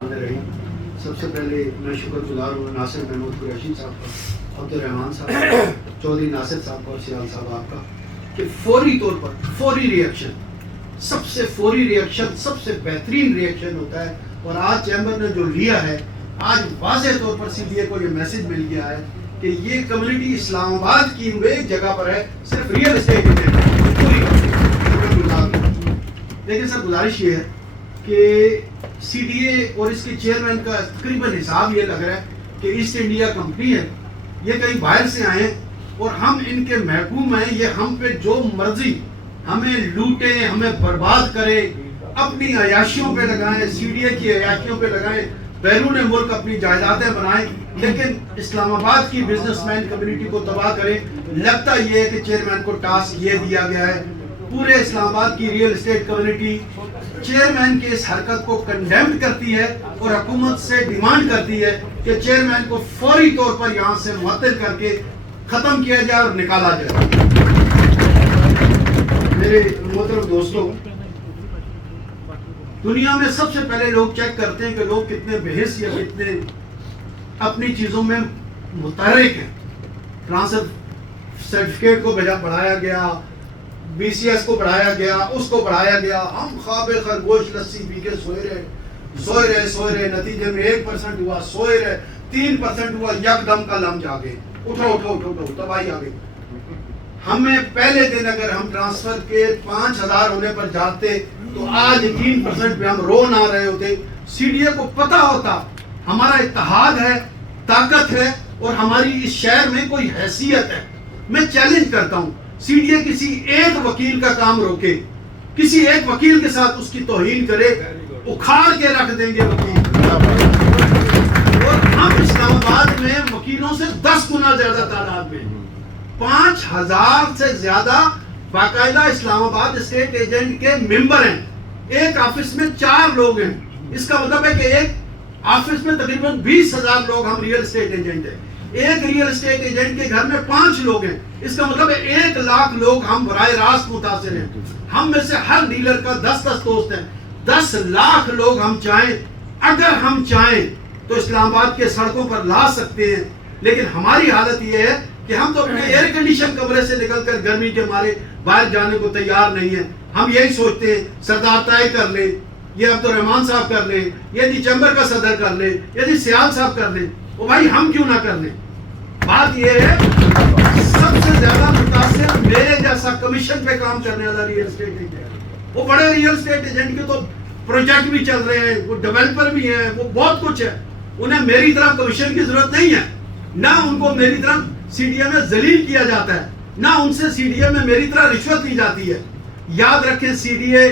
سب سے پہلے میں شکر گزار ہوں ناصر محمود قریشی صاحب کا، عبدالرحمان صاحب، چودھری ناصر صاحب کا اور سیال صاحب آپ کا، کہ فوری طور پر فوری ریئیکشن، سب سے فوری ریئیکشن سب سے بہترین ریئیکشن ہوتا ہے. اور آج چیمبر نے جو لیا ہے، آج واضح طور پر CDA کو یہ میسج مل گیا ہے کہ یہ کمیونٹی اسلام آباد کی ایک جگہ پر ہے، صرف ریئل اسٹیٹ پوری. لیکن سر گزارش یہ ہے کہ CDA اور اس کے چیئرمین کا تقریباً حساب یہ لگ رہا ہے کہ ایسٹ انڈیا کمپنی ہے، یہ کہیں باہر سے آئے ہیں اور ہم ان کے محکوم ہیں. یہ ہم پہ جو مرضی ہمیں لوٹیں، ہمیں برباد کریں، اپنی عیاشیوں پہ لگائیں، CDA کی عیاشیوں پہ لگائیں، بیرون ملک اپنی جائیدادیں بنائیں، لیکن اسلام آباد کی بزنس مین کمیونٹی کو تباہ کریں. لگتا یہ ہے کہ چیئرمین کو ٹاسک یہ دیا گیا ہے. پورے اسلام آباد کی ریئل اسٹیٹ کمیونٹی چیئرمین کی اس حرکت کو کنڈیمڈ کرتی ہے اور حکومت سے ڈیمانڈ کرتی ہے کہ چیئرمین کو فوری طور پر یہاں سے معطل کر کے ختم کیا جائے اور نکالا جائے. میرے محترم دوستوں، دنیا میں سب سے پہلے لوگ چیک کرتے ہیں کہ لوگ کتنے بحث یا کتنے اپنی چیزوں میں متحرک ہیں. ٹرانسفر سرٹیفکیٹ کو بڑھایا گیا، BCS کو بڑھایا گیا، اس کو بڑھایا گیا. ہم خواب خرگوش لسی پی کے سوئے رہے، نتیجے میں 1% ہوا، سوئے رہے، 3% ہوا، یک دم کا لم جا گئے، اٹھو تباہی آ گئی. ہمیں پہلے دن اگر ہم ٹرانسفر کے 5000 ہونے پر جاتے تو آج 3% پہ ہم رو نہ رہے ہوتے. CDA کو پتا ہوتا ہمارا اتحاد ہے، طاقت ہے اور ہماری اس شہر میں کوئی حیثیت ہے. میں چیلنج کرتا ہوں، CDA کسی ایک وکیل کا کام روکے، کسی ایک وکیل کے ساتھ اس کی توہین کرے، اکھاڑ کے رکھ دیں گے وکیل. اور ہم اسلام آباد میں وکیلوں سے 10 گنا زیادہ تعداد میں 5000 سے زیادہ باقاعدہ اسلام آباد اسٹیٹ ایجنٹ کے ممبر ہیں. ایک آفس میں 4 لوگ ہیں. اس کا مطلب ہے کہ ایک آفس میں تقریباً 20,000 لوگ ہم ریئل اسٹیٹ ایجنٹ ہیں. ایک ریئل اسٹیٹ ایجنٹ کے گھر میں 5 لوگ ہیں. اس کا مطلب ہے 1 لاکھ لوگ ہم براہ راست متاثر ہیں. ہم میں سے ہر ڈیلر کا 10 دوست ہیں. 10 لاکھ لوگ ہم چاہیں، اگر ہم چاہیں تو اسلام آباد کے سڑکوں پر لا سکتے ہیں. لیکن ہماری حالت یہ ہے کہ ہم تو اپنے ایئر کنڈیشن کمرے سے نکل کر گرمی کے مارے باہر جانے کو تیار نہیں ہیں. ہم یہی سوچتے ہیں سردار طائع کر لیں، یہ عبدالرحمان صاحب کر لیں، یہ جی چیمبر کا صدر کر لیں، یہ جی سیال صاحب کر لیں. وہ بھائی ہم کیوں نہ کر لیں؟ بات یہ ہے سب سے زیادہ متاثر میرے جیسا کمیشن پہ کام کرنے والا ریئل اسٹیٹ ایجنٹ. وہ بڑے ریئل اسٹیٹ ایجنٹ کے تو پروجیکٹ بھی چل رہے ہیں، وہ ڈیولپر بھی ہیں، وہ بہت کچھ ہے. انہیں میری طرح کمیشن کی ضرورت نہیں ہے، نہ ان کو میری طرح CDA میں ذلیل کیا جاتا ہے، نہ ان سے CDA میں میری طرح رشوت لی جاتی ہے. یاد رکھیں CDA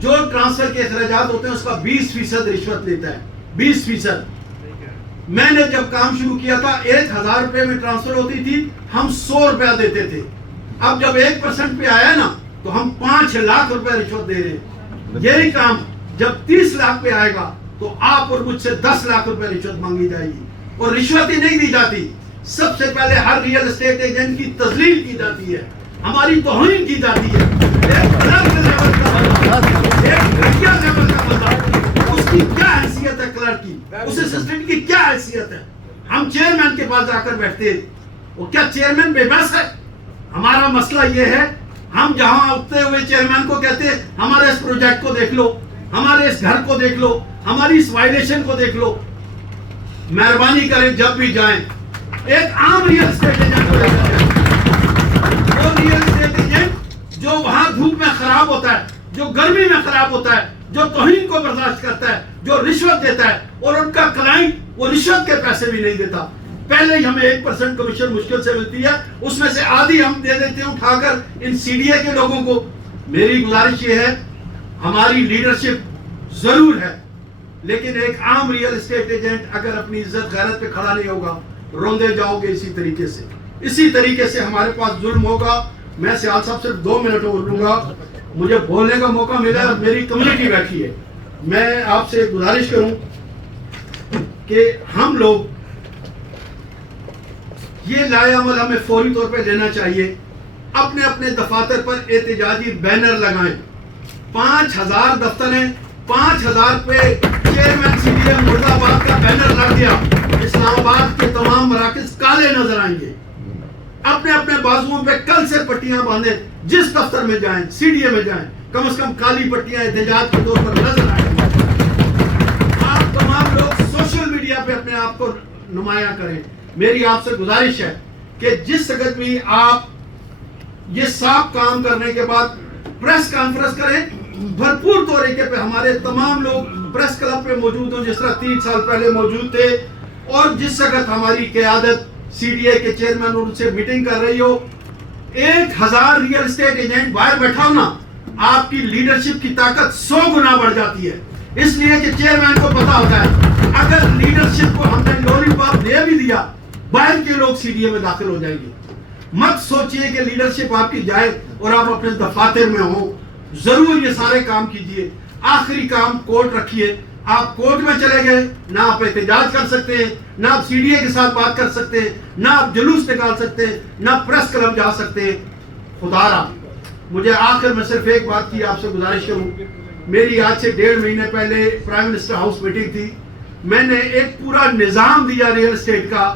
جو ٹرانسفر کے اخراجات ہوتے ہیں اس کا 20% رشوت لیتا ہے. 20%. میں نے جب کام شروع کیا تھا 1000 روپے میں ٹرانسفر ہوتی تھی، ہم 100 روپیہ دیتے تھے. اب جب 1% پہ آیا نا تو ہم 5 لاکھ روپے رشوت دے رہے ہیں. یہی کام جب 30 لاکھ پہ آئے گا تو آپ اور مجھ سے 10 لاکھ روپے رشوت مانگی جائے گی. اور رشوت ہی نہیں دی جاتی، سب سے پہلے ہر ریئل اسٹیٹ ایجنٹ کی تذلیل کی جاتی ہے، ہماری توہین کی جاتی ہے. ایک کلرک لیول کا بندہ، ایک گھٹیا لیول کا بندہ، اس کی کیا حیثیت ہے؟ کلرک کی، اس اسسٹنٹ کی کیا حیثیت ہے؟ ہم چیئرمین کے پاس جا کر بیٹھتے ہیں، وہ کیا چیئرمین بے بس ہے؟ ہمارا مسئلہ یہ ہے، ہم جہاں اٹھتے ہوئے چیئرمین کو کہتے ہیں ہمارے اس پروجیکٹ کو دیکھ لو، ہمارے اس گھر کو دیکھ لو، ہماری اس وائلیشن کو دیکھ لو. مہربانی کریں جب بھی جائیں ایک عام ریئل اسٹیٹ ایجنٹ کو دیکھا جائے. وہ ریئل اسٹیٹ ایجنٹ جو وہاں دھوپ میں خراب ہوتا ہے، جو گرمی میں خراب ہوتا ہے، جو توہین کو برداشت کرتا ہے، جو رشوت دیتا ہے، اور ان کا کلائنٹ وہ رشوت کے پیسے بھی نہیں دیتا. پہلے ہی ہمیں 1% کمیشن مشکل سے ملتی ہے، اس میں سے آدھی ہم دے دیتے ہیں اٹھا کر ان CDA کے لوگوں کو. میری گزارش یہ ہے، ہماری لیڈرشپ ضرور ہے، لیکن ایک عام ریئل اسٹیٹ ایجنٹ اگر اپنی عزت غیرت پہ کھڑا نہیں ہوگا، روندے جاؤ گے اسی طریقے سے ہمارے پاس ظلم ہوگا. میں سیال صاحب صرف 2 منٹ اور لوں گا، مجھے بولنے کا موقع ملا اور میری کمیونٹی بیٹھی ہے. میں آپ سے گزارش کروں کہ ہم لوگ یہ لائے عمل ہمیں فوری طور پہ لینا چاہیے. اپنے اپنے دفاتر پر احتجاجی بینر لگائیں. 5000 دفتر ہیں، 5000 پہ چیئرمین CDM مرد آباد کا بینر لگ گیا، اسلام آباد کے تمام مراکز کالے نظر آئیں گے. اپنے اپنے بازوؤں پہ کل سے پٹیاں باندھیں، جس دفتر میں جائیں، CDM میں جائیں، کم از کم کالی پٹیاں احتجاج کے طور پر نظر آئیں گی. آپ تمام لوگ سوشل میڈیا پہ اپنے آپ کو نمایاں کریں. میری آپ سے گزارش ہے کہ جس وقت بھی آپ یہ صاف کام کرنے کے بعد پریس کانفرنس کریں، بھرپور طریقے پہ ہمارے تمام لوگ پریس کلب پہ موجود ہوں جس طرح 3 سال پہلے موجود تھے، اور جس وقت ہماری قیادت CDA کے چیئرمین ان سے میٹنگ کر رہی ہو، 1000 ریئل اسٹیٹ ایجنٹ باہر بیٹھا ہو نا، آپ کی لیڈرشپ کی طاقت 100 گنا بڑھ جاتی ہے. اس لیے کہ چیئرمین کو پتا ہوتا ہے اگر لیڈرشپ کو ہم نے لولی پاپ دے بھی دیا، باہر کے لوگ CDA میں داخل ہو جائیں گے. مت سوچئے کہ لیڈرشپ آپ کی جائے اور آپ اپنے دفاتر میں ہوں. ضرور یہ سارے کام کیجئے. آخری کام کورٹ رکھیے. آپ کورٹ میں چلے گئے، نہ آپ احتجاج کر سکتے ہیں، نہ آپ CDA کے ساتھ بات کر سکتے ہیں، نہ آپ جلوس نکال سکتے ہیں، نہ پریس کلب جا سکتے ہیں. خدا را مجھے آخر میں صرف ایک بات کی آپ سے گزارش کروں. میری آج سے 1.5 مہینے پہلے پرائم منسٹر ہاؤس میٹنگ تھی. میں نے ایک پورا نظام دیا ریئل اسٹیٹ کا.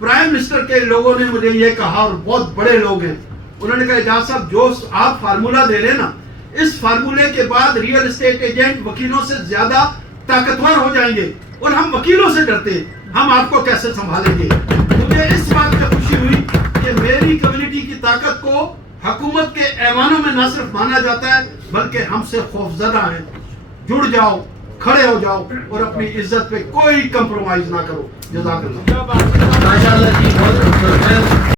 پرائم منسٹر کے لوگوں نے مجھے یہ کہا، اور بہت بڑے لوگ ہیں، انہوں نے کہا اعجاز صاحب جو آپ فارمولہ دے رہے ہیں نا، اس فارمولے کے بعد ریئل اسٹیٹ ایجنٹ وکیلوں سے زیادہ طاقتور ہو جائیں گے، اور ہم وکیلوں سے ڈرتے ہیں، ہم آپ کو کیسے سنبھالیں گے. مجھے اس بات کی خوشی ہوئی کہ میری کمیونٹی کی طاقت کو حکومت کے ایوانوں میں نہ صرف مانا جاتا ہے بلکہ ہم سے خوفزدہ ہیں. جڑ جاؤ، کھڑے ہو جاؤ، اور اپنی عزت پہ کوئی کمپرومائز نہ کرو. جزاک اللہ.